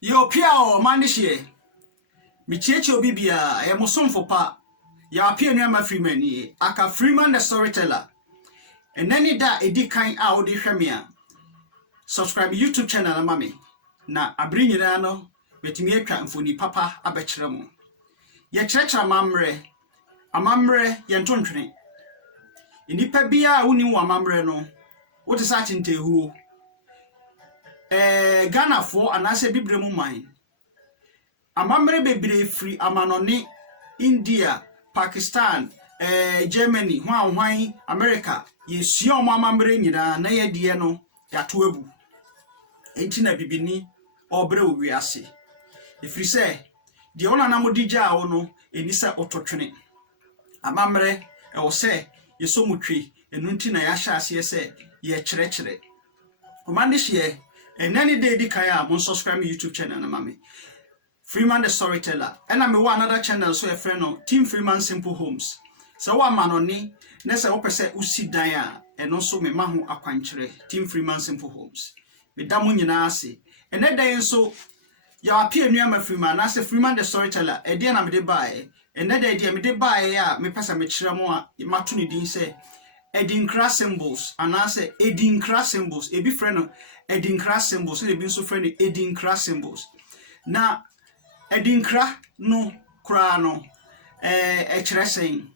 Yo pia o manishie. Micheche obibia ya musomfo pa. Ya pia nyama Freeman ye. Aka Freeman the storyteller. And then da edi kan a odi hwemia. Subscribe YouTube channel mami. Na abri nyina no betimi atwa mfoni papa abekere mo. Ye kyerɛkyerɛ amamre ye ntontwene. Enipa bia woni wo amamre no. Wote sa chintehuo. Ghana for anase bibre mu man. Amamre bebre free amanone India, Pakistan, Germany, hwan America. Yesua omo amamre nyina na ye de no yato abu. Enti na bibini obre owiase. Efiri se de ona na modigya wo no enisa ototwene. Amamre wo se yesomutwe enu nti na ya hya ase se ye kyerɛkyerɛ. Omande hye enani de di kan a mon subscribe my YouTube channel na mame. Freeman the storyteller. And I me another channel so a friend no Team Freeman Simple Homes. So wa manoni na se wo pese usi dan a eno so me ma ho akwankyere Team Freeman Simple Homes. Me da mo nyina ase. Ene dan so ya apia nuama Freeman na se Freeman the storyteller e de na me de bae. Ene da de me de bae a me pesa me kyerɛ mo a mato ne din se Adinkra symbols anase Adinkra symbols. Ebi friend no Adinkra symbols, e bi so friend no Adinkra symbols. Na Adinkra no kra no kyerɛsen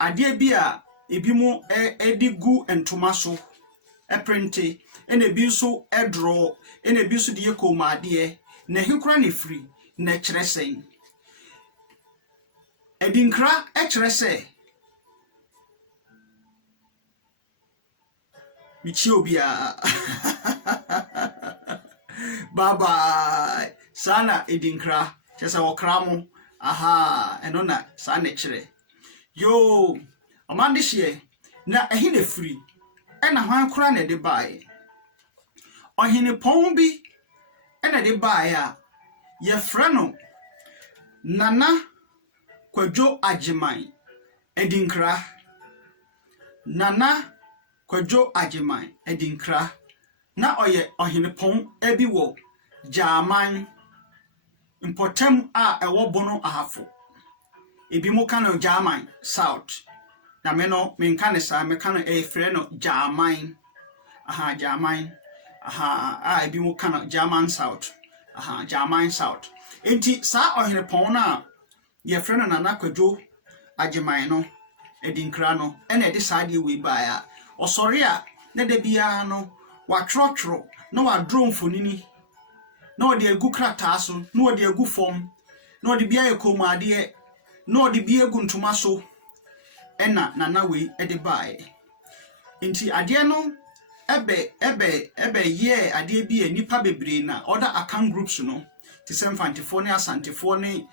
ade bi a ebi mo edigu entoma so printe ene bi so draw ene bi so de yekomade na hekura ne free na kyerɛsen Adinkra kyerɛse michi obia bye bye sana Adinkra chesa wokramo aha eno na sana kyerɛ yo amande hye na ehine free ena hwan kora na de bae ohene pon bi ena de bae a ye frɛ no Nana Kwadwo Agiman Adinkra Nana Kwadwo Agiman Adinkra na oye ohene pon ebi wo Jaman importem a ewo bono ahafo ebi mo kana Jaman South na me no me nka ne sa me kana frɛ no Jaman aha Jaman aha ebi mo kana Jaman South aha Jaman South enti sa ohene pon na ye frɛ no Nana Kwadwo Agiman no Adinkra no ena de sa de we ba ya osori a na de bia no wa trotro na wa drone fonini na odi egu krata so na odi egu fom na odi bia yekomade na odi bia egu ntoma so ena Nana we de bae enti ade no ebe ye ade bi nipa bebre na other Akan groups no ti semfantefo ne asantefo ne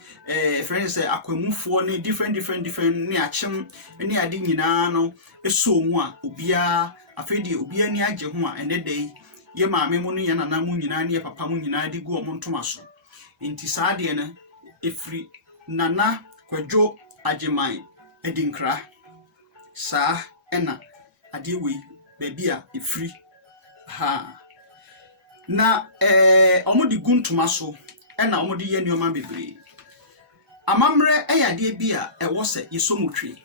friends akwamufo ne different ne achem ne ade nyina no eso mu a obia afedi obia ni agye ho a ende dey ye maame mu no ye nana mu nyina ne papa mu nyina de gu omo ntoma so enti saade ne efri Nana Kwadwo Agiman Adinkra sa ena ade we babia efri ha na omo de gu ntoma so ena omo de ye nioma bebre amamre ade bi a ewo se yesomutwe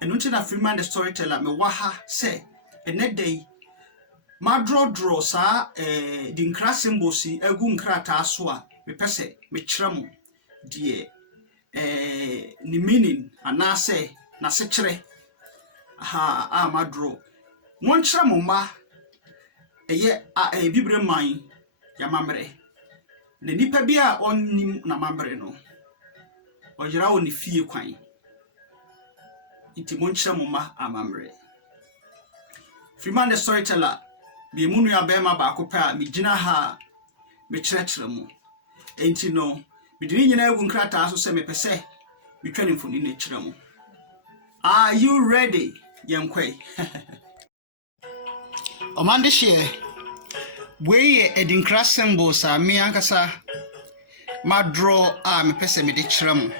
enu nti na Freeman the storyteller me waha se ene dey ma draw sa Adinkra symbols egu nkrata so a me pese me kyerɛ mo de ni meaning anase na se kyerɛ aha ma draw mon kyerɛ mo ma eye bibre man ya mamre na nipa bi a onnim na mamre no oyira wo ne fie kwan iti mon kyerɛ mo ma amamre Freeman the storyteller bi mu nua bema ba akopa me gina ha me kyerɛkyerɛ mo enti no me de nyina egu nkrata so se me pese me twani mfoni na kyerɛ mo. Are you ready yankwe omande hye we Adinkra symbols a me ankasa ma draw a me pese me de kyerɛ mo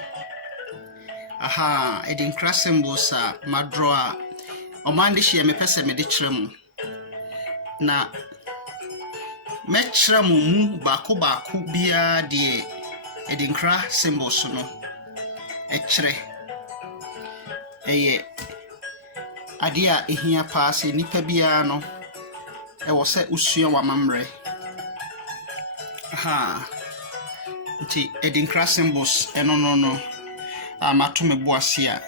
aha Adinkra symbols a ma draw a omande hye me pese me de kyerɛ mo na Mekyerɛ mo mu baako bia de Adinkra symbols no ɛkyerɛ ɛyɛ ade a ehia paa sɛ nipa bia no ɛwɔ sɛ usua wamammerɛ nti Adinkra symbols ɛno no amato me boase a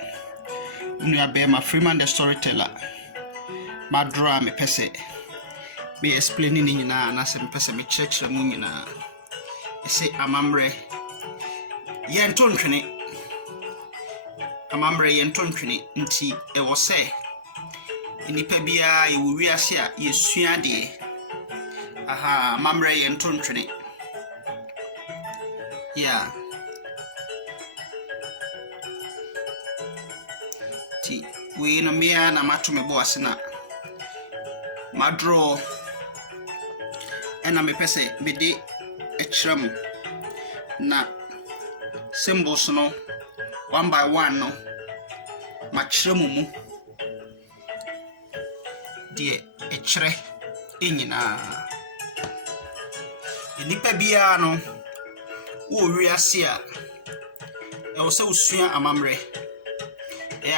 nua bɛma Freeman the storyteller madra me pese be explaining ni nyina na se me pese me kyerɛkyerɛ mu nyina ɛsɛ amammerɛ yɛntontwene nti ɛwɔ sɛ nipa bia yɛwɔ wiase a yɛsua de amammerɛ yɛntontwene ti we no mea na mato me boase na madro ena me pese me de ekyerɛ mu na symbols no one by one no ma kyerɛ mu de ekyerɛ enyina nipa bia no wo wiase a ɛwɔ sɛ usua amammerɛ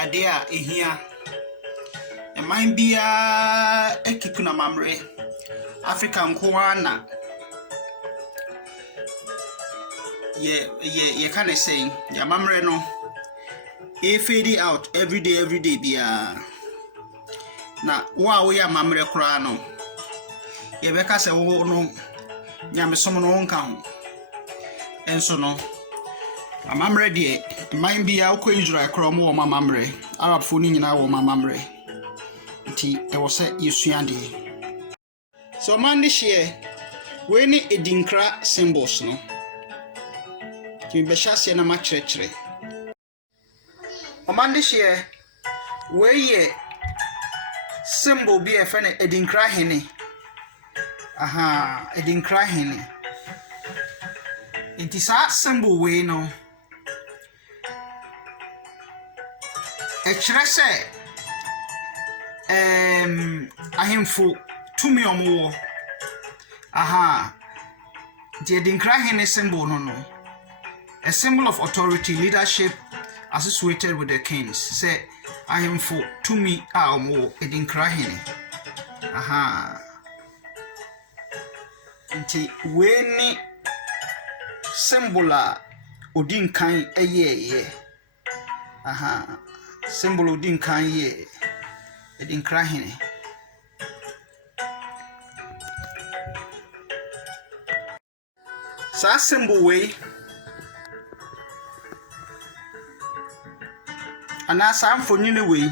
ade a ehia man bia ekiku na amammerɛ Africa nkoa na ye can say ya amammerɛ no fade out every day bia na wo ya amammerɛ kora no ye bɛka sɛ wo no nyamesom no nka ho enso no amammerɛ de man bia ukɔ Israel kora mo wo amammerɛ Arabfo ni nyina wo amammerɛ nti ɛwɔ sɛ yesua de so man de hye we ni Adinkra symbols no ki be hyase na ma kyerɛkyerɛ man de hye we ye symbol bi e fa na Adinkra hene Adinkra hene nti sa symbol we no ɛkyerɛ sɛ ahemfo tumi omo the Adinkra hene symbol no a symbol of authority, leadership associated with the kings. Say ahemfo tumi omo Adinkra hene nti we ni symbol a odinkan eye symbol odinkan ye Adinkra hene sa symbol we ana sa mfonini we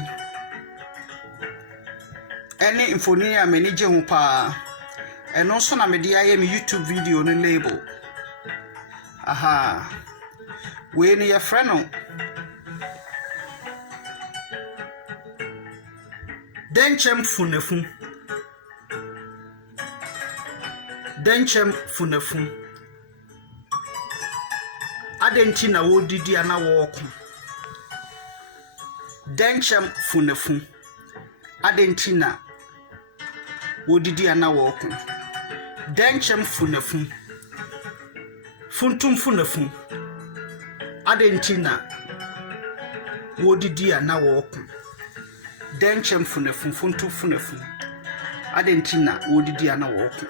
any mfonini a mani je ho pa eno so na me de aye me YouTube video no label we ni ya freno denchem funafu adenti na wodidi ana woku denchem funafu adenti na wodidi ana woku denchem funafu funtum funafu adenti na wodidi ana woku denchem funafu funtum funafu adenti na wodidi ana woku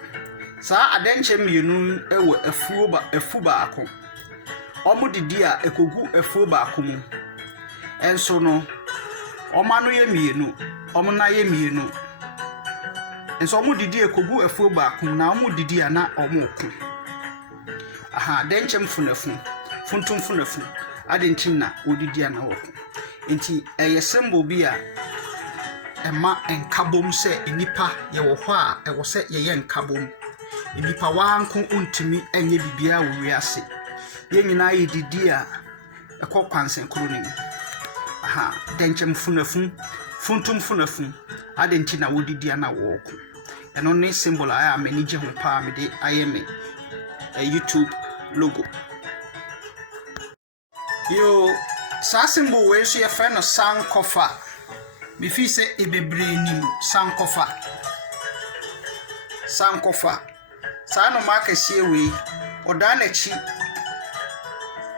sa adenchem yenu ewo afu baako omudidi a ekogu afu baako mu enso no omano ye mienu omna ye mienu enso omudidi ekogu afu baako na omudidi ana omoku denchem funafu funtum funafu adenti na wodidi ana woku enti eye symbol bi a ema enkabom se enipa ye wo ho a ewo se ye enkabom enipa wanko untimi enye bibia wo wiase ye nyina ye didi a ekọ kwansen kro nim denchem funafu funtum funafu adenti na wodidi ana woku eno ne symbol a mani je ho pa me de ayeme YouTube logo yo sa symbol we so ye fa no sankofa me fi se ebebre nim sankofa saa no makɛsie we odan na chi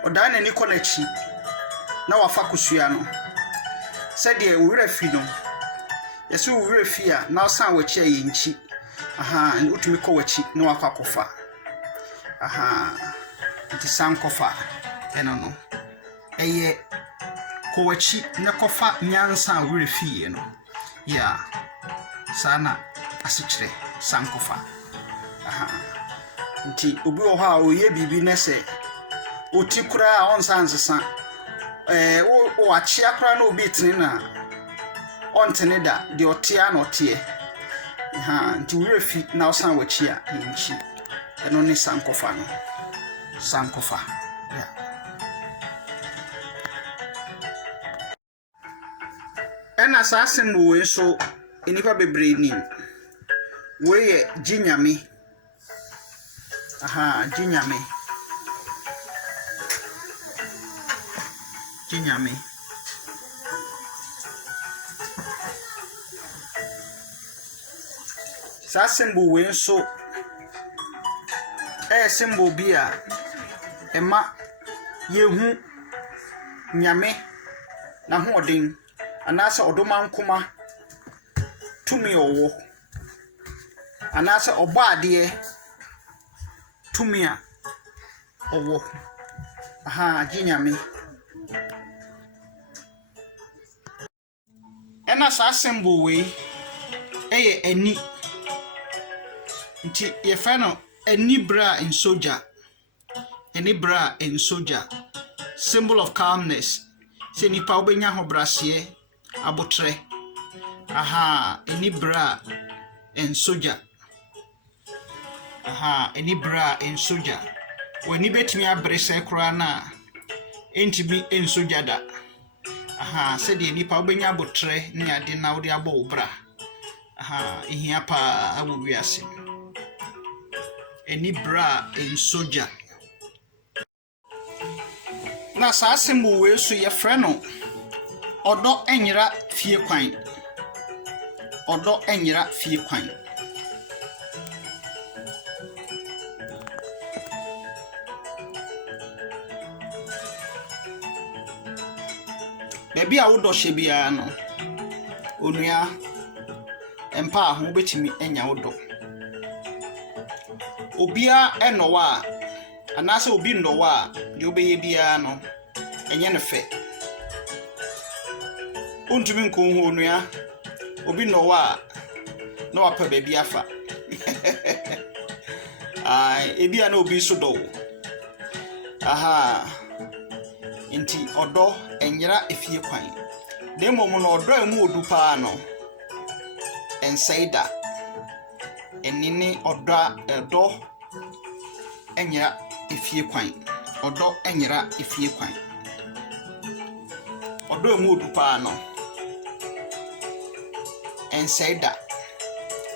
odan na niko na chi na wafa kusua no sɛ de owura fi no yɛsɛ owura fi a na ɔsan wachi a yɛnchi utumi kɔ wachi na wakɔ akɔfa nti san kɔfa ɛno no ɛyɛ kɔ wachi na kɔfa nyansa a owura fi no ya sana asikyerɛ san kɔfa nti obi wɔ hɔ a oyɛ bibi na sɛ oti kura a onsan sesa o achia kura na obi tene na ontene da de otia na otie nti wura fi na osan wachi a yinchi eno ne sankofa no sankofa ya ena sa asem we so enipa bebre ni we ye ginyame ginyame sa symbol we so symbol bi a ema yehu nyame na hoɔden anasa odomankoma tumi owo anasa ɔbɔ adeɛ tumi a owo ginyame ena sa symbol we eye ani nti ye fa no ani bra in soldier symbol of calmness se nipa obenya hobrase abotre ani bra in soldier ani bra in soldier wani betimi abrese kura na entibi in soldier da se de nipa obenya abotre ne ade na ode abo obra ehia pa awowiase ani bra in soldier na sa symbol we so ye frɛ no odo enyira fie kwan bebi a wodo hye bia no onua empa ho betimi enya wodo obia enowa anase obi ndowa de obeye bia no enye ne fe ontumi nko ho onua obi ndowa na wapa bebi afa ebia na obi so do nti odo enyira efie kwan demo no odo emu odupa no ensaida enini odo enyira efie kwan odo enyira efie kwan odo emu odupa no ensaida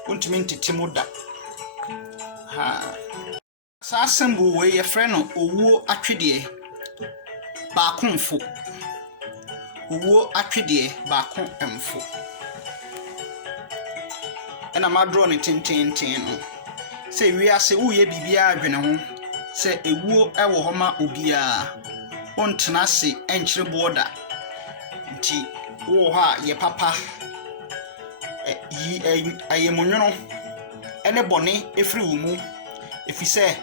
untimi ntitemu da sa symbol we ye frɛ no owuo atwede baakonfo owuo atwede baakonfo ena ma draw ne tententen no se wiase uye bibia adwene ho se ewuo ewo ho ma obia ontena se enkyere boda nti wo ha ye papa ayemonwono ene bone efri wo mu efise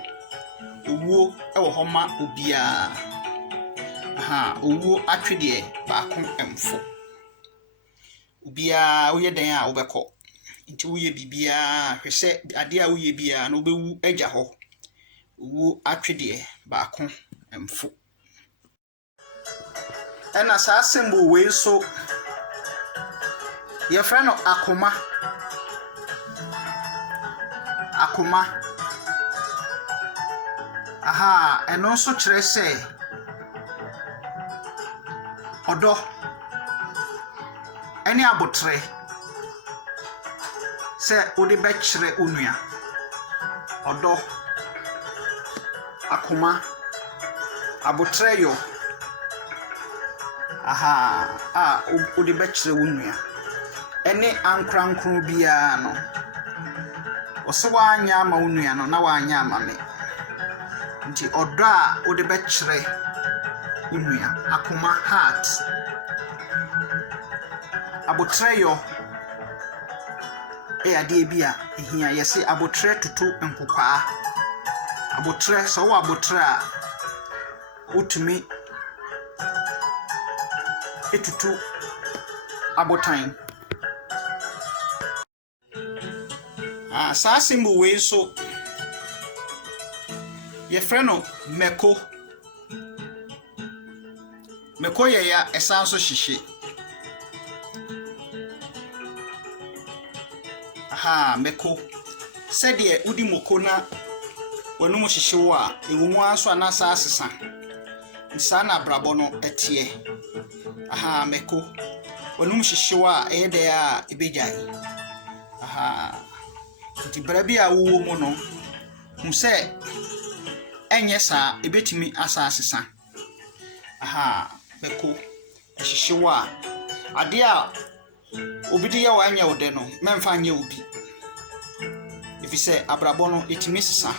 owuo ewo ho ma obia owuo atwede baakonfo obia wo ye den a wo bɛkɔ nti wo ye bibia hwese ade a wo ye bia no bewu agya ho wo atwede baakonfo ena sa symbol we so ye fra no akoma eno so kyerɛ sɛ odo eni abotre se odi be kyerɛ onua odo akoma abotre yo odi be kyerɛ onua eni ankrankro bia no Ose wanya ama unua no na wanya ama me. Nti odo a wo de be kire unua akoma heart. Abotreyo ade bia ehia yesi abotre tutu nkokwa. Abotre so wo abotre a utumi etutu abotan. Saa symbol we so ye freno meko. Meko ye ya esan so hihye. Meko said ye udi moko na wanu mo hihye wo a ewo mu anso anasa asesa. Nsa na brabo no etie. Meko wanu mo hihye wo a eye de a ebejai. Nti brabi a wo mu no hu se enye sa ebetimi asa asesa. Meko ehihye wo a ade a obidi ye wa anya ode no memfa anya obi. If say abrabo no etimi sesa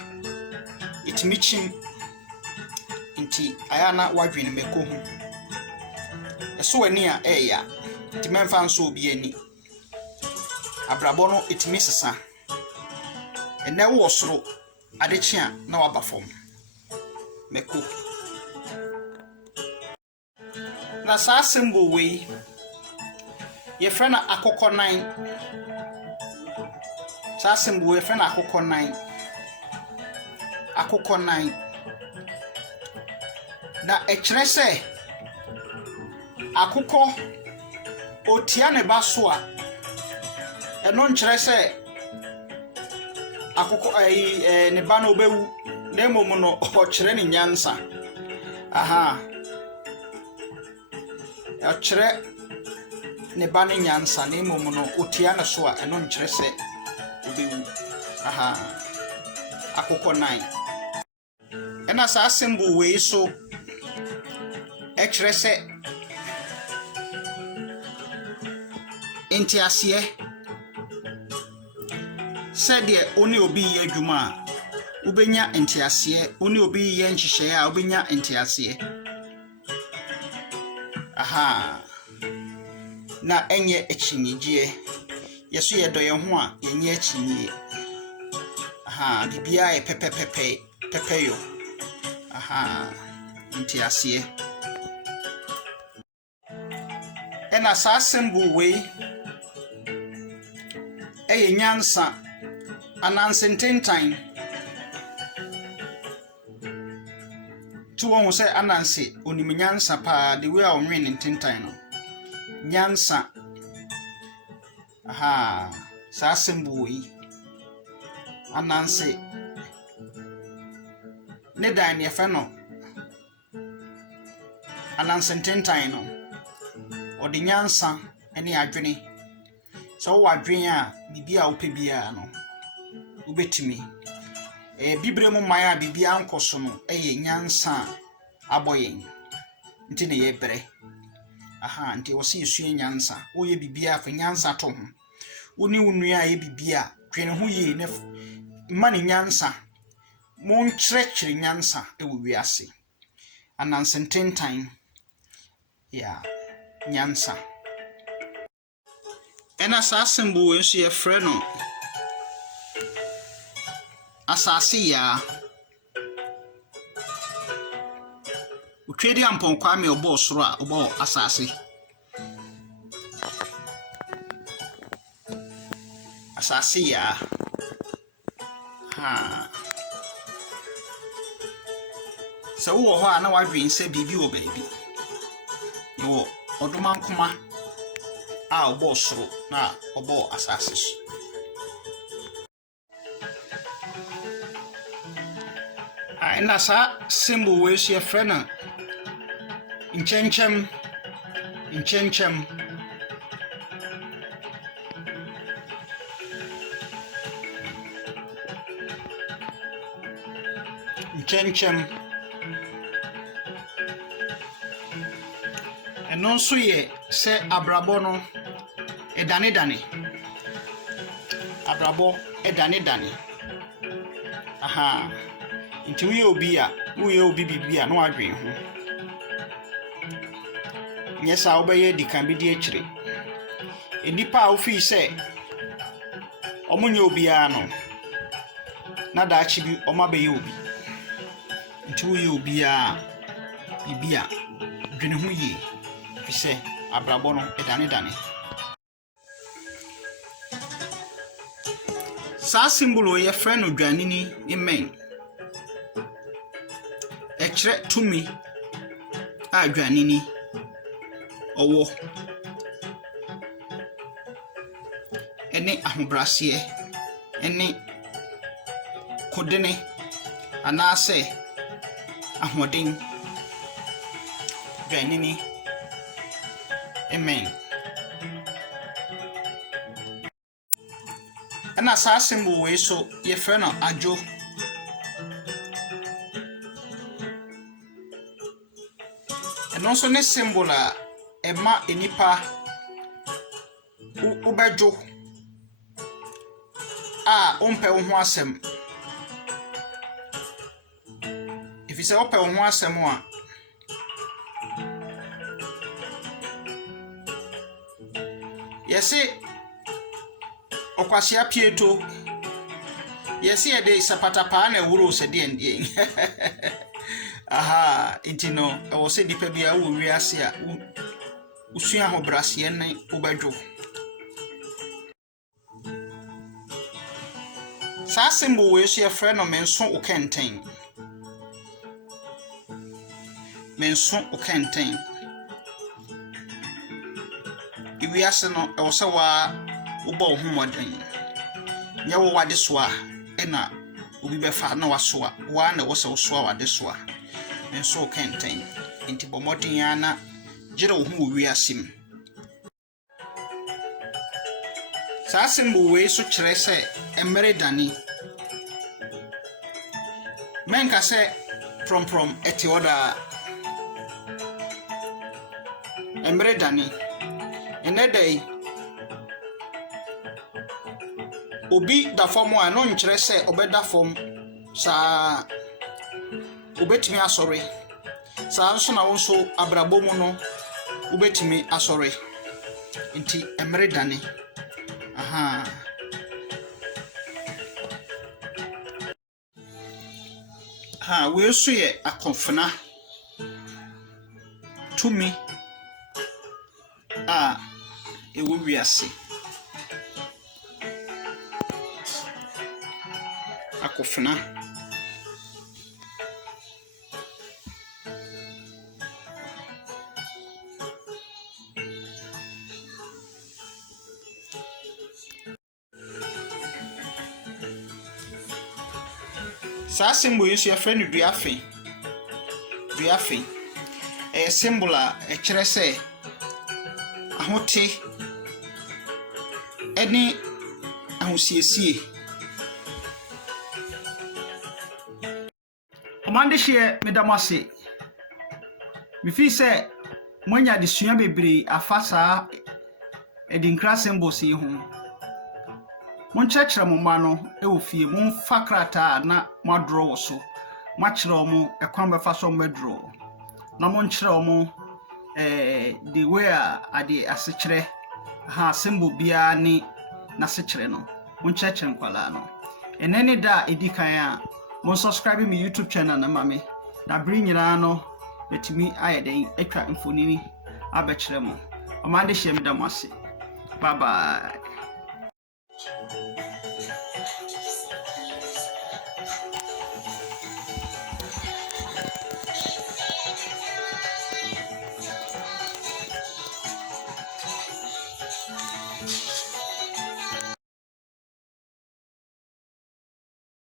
etimi chim nti ayana wadwene meko hu eso ani a eya nti memfa nso obi ani abrabo no etimi sesa ene wo soro adechi a na waba fom meko na sa symbol we ye frena akoko nine. Sa symbol we frena akoko nine na ekire se akoko otia ne ba so a eno nkire se akoko ne ba no bewu na emom no okire ne nyansa. Okire ne ba ne nyansa na emom no otia ne so a eno nkire se obewu. Akoko 9 ena sa symbol we so ekire se entiasie said ye oni obi ye adwuma ubenya entiasie oni obi ye nhihye a ubenya entiasie. Na enye echinyije yeso ye doye ho a yenye echinye. Bibia e pepe yo. Entiasie ena sa symbol we nyansa anansententan tu won say ananse onim nyansa pa the way a onwen tentan no nyansa. Sa symbol we ananse ne dan ye fe no anansententan no odi nyansa ene adwene so wo adwen a bibia wo pe bia no ubetimi bibre mu man a bibia nkoso no nyansa aboyen nti ne ye bere. Nti wo se yesu nyansa wo ye bibia fa nyansa to ho woni wonua ye bibia dwene ho ye ne mani nyansa mon kyerɛkyerɛ nyansa ewo wiase anansententan ya nyansa ena sa symbol we so ye frɛ no asase ya utwedi ampon kwa me obo soro a obo asase ya so wo ho a na wadwen se bibi wo baabi yo odoman kuma a obo soro na obo asase ena sa symbol we so ye frɛ no nchenchem eno so ye se abrabo no edane abrabo edane aha nti we obi a we obi bibia no adwen ho nyesa obeye dikan bi di akire enipa a ofi se omunye obi a no na da achi bi omabeye obi nti we obi a bibia dwene ho yi fi se abrabo no edane sa symbol ye friend no dwanini amen ekire tumi a dwanini owo ene ahobrase ene kodene anase ahoden dwanini amen ana sa symbol we so ye friend no ajo eno so ne symbol a ema enipa ubejo a ompe wo ho asem ifise ope wo ho asem a yesi okwashia pieto yesi ede sapata pa na ewuro se de ndie aha intino ewo se dipa bia wo wiase a usua ho brase ne ubadwo sa symbol we so ye friend no menso okenten iwiase no ewo se wa ubo ho moden nya wo wade so a ena obi befa na waso a wa na wo se wo so a wade so a menso okenten enti bomodin ana jira wo hu wiase m sa symbol we so kire se emere dani menka se prom eti oda emere dani enedai obi da form a no nkire se obeda form sa obetimi asore sa nso na wonso abrabo mu no obetimi asore nti emere dani aha ha we so ye akofna tumi a ewo wiase akofna sa symbol yesu ya friend duafe symbol a ekire se ahote eni ahosiesie omande hye medamase mifi se monya de sua bebre afasa Adinkra symbols yi ho monkyerɛkyerɛ mo ma no ɛwɔ fie momfa krata na moadrɔ wo so makyerɛ mo ɛkwan bɛfa so mbɛdrɔ na monkyerɛ mo the way ade asekyerɛ ha symbol bia ni na sekyerɛ no monkyerɛkyerɛ nkwala no enene da edikan a mon subscribe me YouTube channel na mame na bring nyina no betimi ayɛden atwa mfonini abɛkyerɛ mo amande hye medamase bye bye.